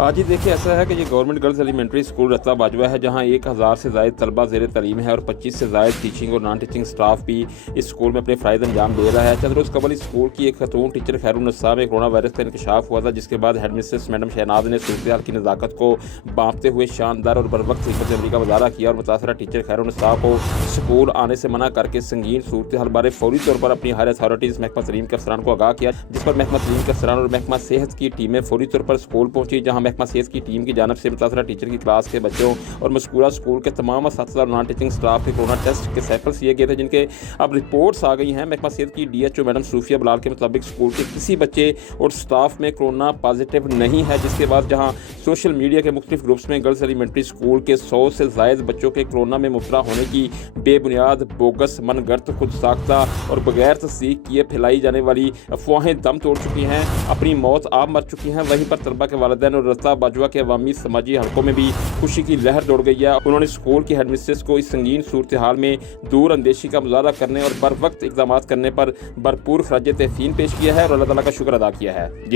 आज ही देखिए ऐसा है कि ये गवर्नमेंट गर्ल्स एलिमेंट्री स्कूल रत्ता बाजवा है, जहां 1000 से ज़ायद तलबा ज़ेर तालीम है और 25 से ज़ायद टीचिंग और नॉन टीचिंग स्टाफ भी इस स्कूल में अपने फ़राइज़ अंजाम दे रहा है। चंद रोज़ कबल इस स्कूल की एक खतून टीचर खैरुन्निसा में कोरोना वायरस का इंकशाफ हुआ था, जिसके बाद हेड मिस्ट्रेस मैडम शहनाज ने सूरत हाल की नज़ाकत को बांपते हुए शानदार और बरवक्त हिकमत अमली का मुजाहरा किया और मुतासरा टीचर खैरुन्निसा को स्कूल आने से मना करके संगीन सूरत हाल बारे फौरी तौर पर अपनी हायर अथॉरिटीज़ महकमा तलीम के अफसरान को आगाह किया, जिस पर महकमा तलीम के अफसरान और महकमा सेहत की टीमें फौरी तौर पर स्कूल पहुंची, जहां महकमा सेहत की टीम की जानब से मुतासरा टीचर की क्लास के बच्चों और मज़कूरा स्कूल के तमाम असातिज़ा और नॉन टीचिंग स्टाफ के कोरोना टेस्ट के सैंपल्स लिए गए थे, जिनके अब रिपोर्ट्स आ गई हैं। महकमा सेहत की DHO मैडम सूफिया बलाल के मुताबिक स्कूल के किसी बच्चे और स्टाफ में कोरोना पॉजिटिव नहीं है, जिसके बाद जहां सोशल मीडिया के मुख्तलिफ ग्रुप्स में गर्ल्स एलिमेंट्री स्कूल के 100 से ज़ायद बच्चों के कोरोना में मुबतला होने की बेबुनियाद, बोगस, मनगढ़ंत, खुद साख्ता और बगैर तस्दीक किए फैलाई जाने वाली अफवाहें दम तोड़ चुकी हैं, अपनी मौत आप मर चुकी हैं। वहीं पर तलबा के वालिदैन और रत्ता बाजवा के अवामी समाजी हलकों में भी खुशी की लहर दौड़ गई है। उन्होंने स्कूल की हेड मिस्ट्रेस को इस संगीन सूरत हाल में दूर अंदेशी का मुजाहरा करने और बर वक्त इक़दामात करने पर भरपूर खराज तहसीन पेश किया है और अल्लाह ताला का शुक्र अदा किया है।